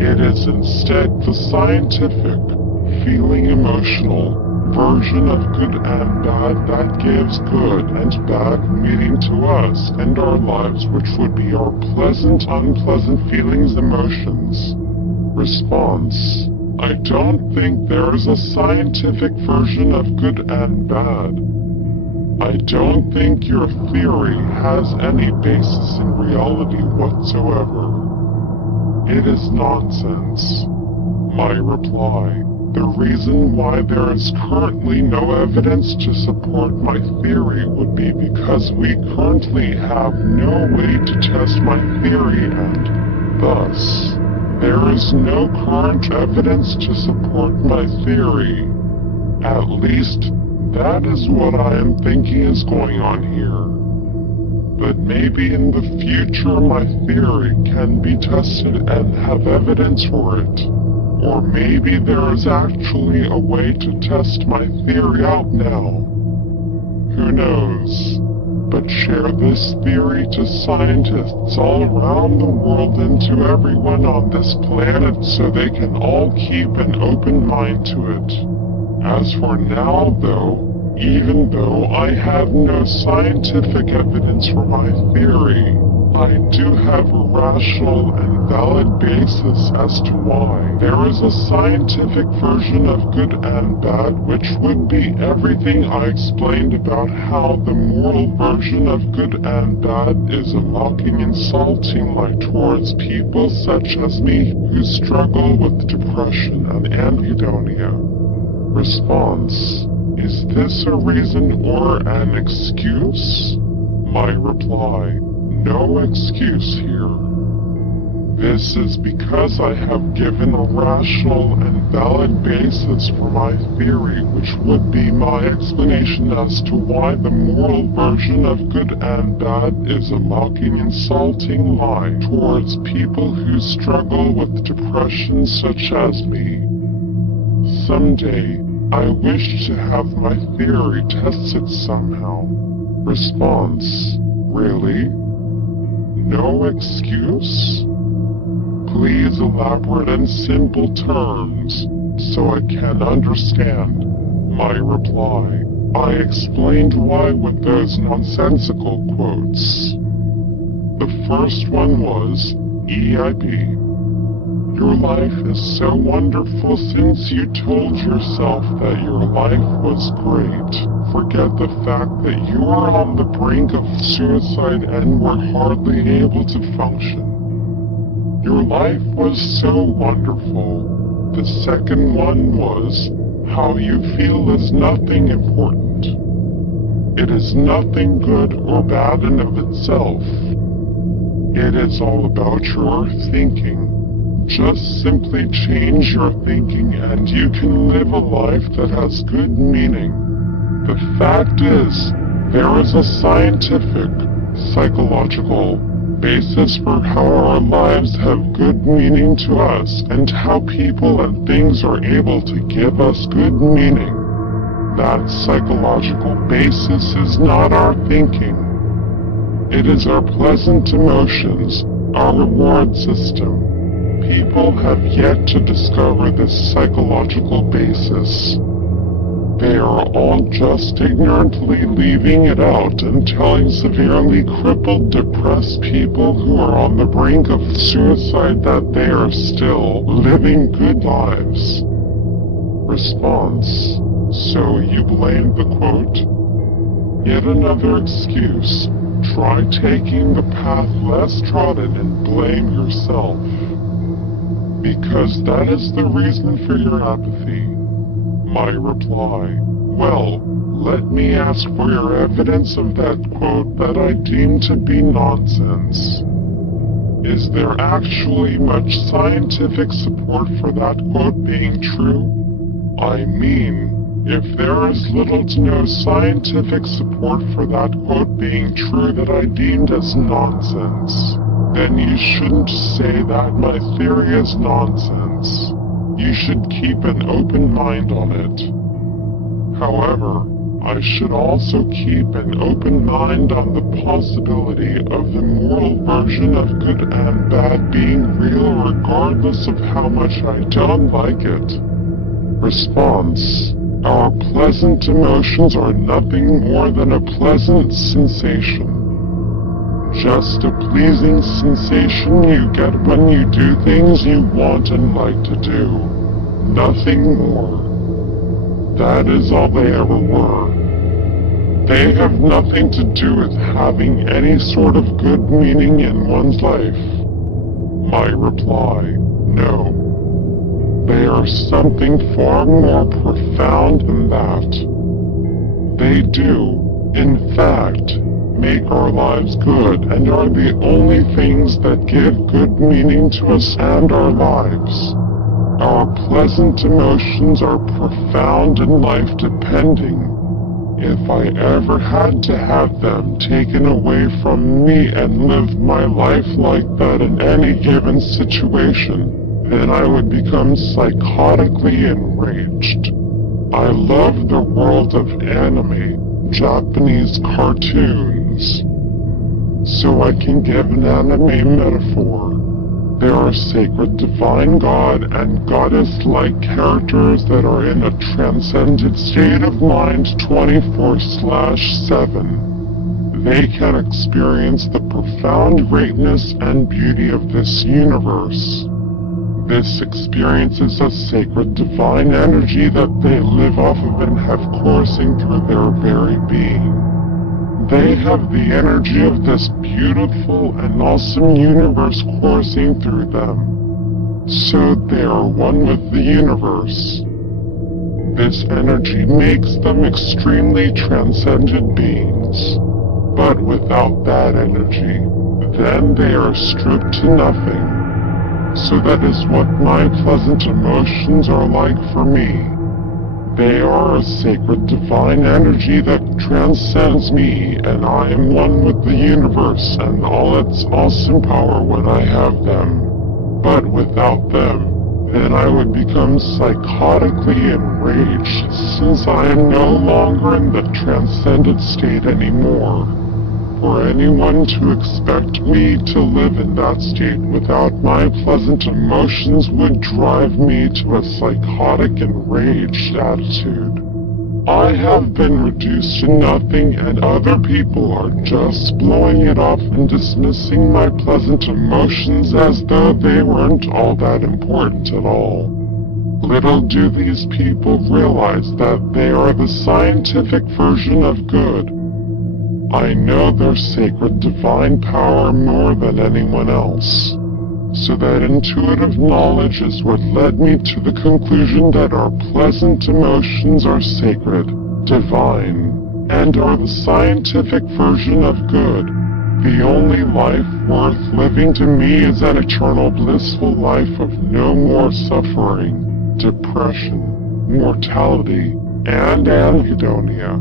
It is instead the scientific, feeling emotional version of good and bad that gives good and bad meaning to us and our lives, which would be our pleasant, unpleasant feelings, emotions. Response: I don't think there is a scientific version of good and bad. I don't think your theory has any basis in reality whatsoever. It is nonsense. My reply: the reason why there is currently no evidence to support my theory would be because we currently have no way to test my theory, and thus, there is no current evidence to support my theory. At least, that is what I am thinking is going on here. But maybe in the future my theory can be tested and have evidence for it. Or maybe there is actually a way to test my theory out now. Who knows? But share this theory to scientists all around the world and to everyone on this planet so they can all keep an open mind to it. As for now though, even though I have no scientific evidence for my theory, I do have a rational and valid basis as to why there is a scientific version of good and bad, which would be everything I explained about how the moral version of good and bad is a mocking, insulting lie towards people such as me who struggle with depression and anhedonia. Response: is this a reason or an excuse? My reply: no excuse here. This is because I have given a rational and valid basis for my theory, which would be my explanation as to why the moral version of good and bad is a mocking, insulting lie towards people who struggle with depression such as me. Someday, I wish to have my theory tested somehow. Response: really? No excuse? Please elaborate in simple terms, so I can understand. My reply: I explained why with those nonsensical quotes. The first one was, EIP. Your life is so wonderful since you told yourself that your life was great. Forget the fact that you are on the brink of suicide and were hardly able to function. Your life was so wonderful. The second one was, how you feel is nothing important. It is nothing good or bad in of itself. It is all about your thinking. Just simply change your thinking and you can live a life that has good meaning. The fact is, there is a scientific, psychological basis for how our lives have good meaning to us and how people and things are able to give us good meaning. That psychological basis is not our thinking. It is our pleasant emotions, our reward system. People have yet to discover this psychological basis. They are all just ignorantly leaving it out and telling severely crippled, depressed people who are on the brink of suicide that they are still living good lives. Response: so you blame the quote? Yet another excuse. Try taking the path less trodden and blame yourself. Because that is the reason for your apathy. My reply: well, let me ask for your evidence of that quote that I deem to be nonsense. Is there actually much scientific support for that quote being true? I mean, if there is little to no scientific support for that quote being true that I deemed as nonsense, then you shouldn't say that my theory is nonsense. You should keep an open mind on it. However, I should also keep an open mind on the possibility of the moral version of good and bad being real regardless of how much I don't like it. Response: our pleasant emotions are nothing more than a pleasant sensation. Just a pleasing sensation you get when you do things you want and like to do. Nothing more. That is all they ever were. They have nothing to do with having any sort of good meaning in one's life. My reply: no. They are something far more profound than that. They do, in fact, make our lives good and are the only things that give good meaning to us and our lives. Our pleasant emotions are profound and life-depending. If I ever had to have them taken away from me and live my life like that in any given situation, then I would become psychotically enraged. I love the world of anime, Japanese cartoons. So I can give an anime metaphor. There are sacred divine god and goddess-like characters that are in a transcended state of mind 24/7. They can experience the profound greatness and beauty of this universe. This experience is a sacred divine energy that they live off of and have coursing through their very being. They have the energy of this beautiful and awesome universe coursing through them. So they are one with the universe. This energy makes them extremely transcendent beings. But without that energy, then they are stripped to nothing. So that is what my pleasant emotions are like for me. They are a sacred divine energy that transcends me, and I am one with the universe and all its awesome power when I have them. But without them, then I would become psychotically enraged, since I am no longer in the transcended state anymore. For anyone to expect me to live in that state without my pleasant emotions would drive me to a psychotic enraged attitude. I have been reduced to nothing, and other people are just blowing it off and dismissing my pleasant emotions as though they weren't all that important at all. Little do these people realize that they are the scientific version of good. I know their sacred divine power more than anyone else. So that intuitive knowledge is what led me to the conclusion that our pleasant emotions are sacred, divine, and are the scientific version of good. The only life worth living to me is an eternal blissful life of no more suffering, depression, mortality, and anhedonia.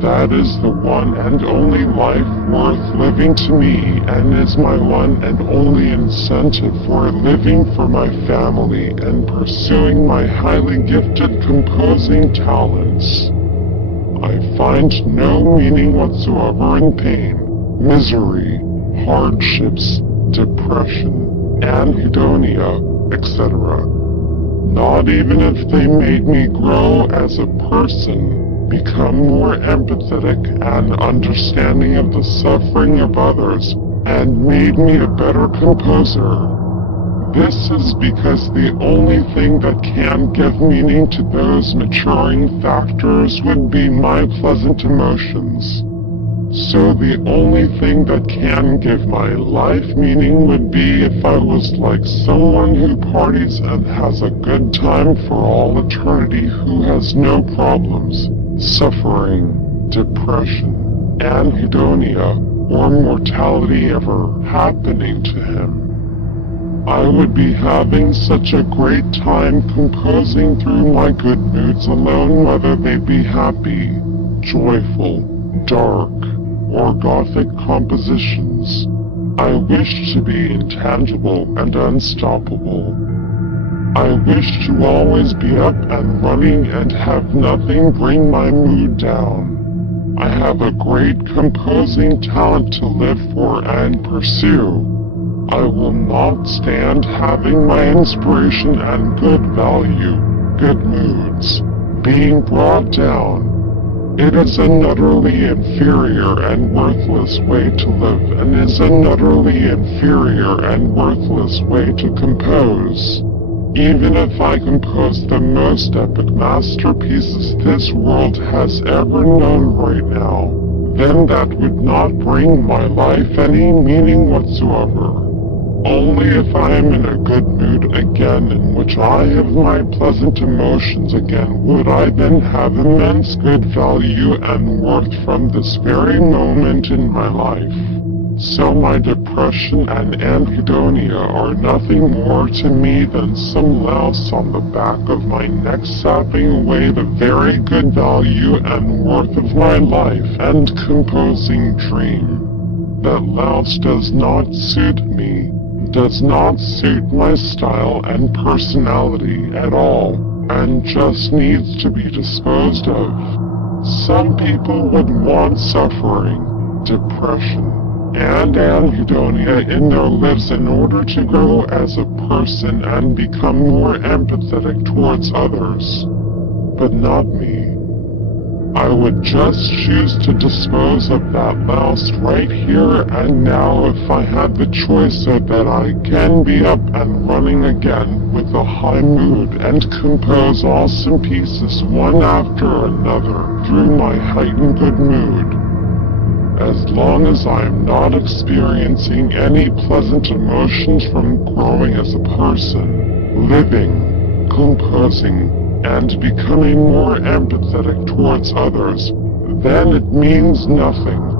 That is the one and only life worth living to me, and is my one and only incentive for living for my family and pursuing my highly gifted composing talents. I find no meaning whatsoever in pain, misery, hardships, depression, anhedonia, etc. Not even if they made me grow as a person, become more empathetic and understanding of the suffering of others, and made me a better composer. This is because the only thing that can give meaning to those maturing factors would be my pleasant emotions. So the only thing that can give my life meaning would be if I was like someone who parties and has a good time for all eternity, who has no problems, suffering, depression, anhedonia, or mortality ever happening to him. I would be having such a great time composing through my good moods alone, whether they be happy, joyful, dark, or gothic compositions. I wish to be intangible and unstoppable. I wish to always be up and running and have nothing bring my mood down. I have a great composing talent to live for and pursue. I will not stand having my inspiration and good value, good moods, being brought down. It is an utterly inferior and worthless way to live, and is an utterly inferior and worthless way to compose. Even if I compose the most epic masterpieces this world has ever known right now, then that would not bring my life any meaning whatsoever. Only if I am in a good mood again, in which I have my pleasant emotions again, would I then have immense good value and worth from this very moment in my life. So my depression and anhedonia are nothing more to me than some louse on the back of my neck, sapping away the very good value and worth of my life and composing dream. That louse does not suit me, does not suit my style and personality at all, and just needs to be disposed of. Some people would want suffering, depression, and anhedonia in their lives in order to grow as a person and become more empathetic towards others. But not me. I would just choose to dispose of that louse right here and now if I had the choice, so that I can be up and running again with a high mood and compose awesome pieces one after another through my heightened good mood. As long as I am not experiencing any pleasant emotions from growing as a person, living, composing, and becoming more empathetic towards others, then it means nothing.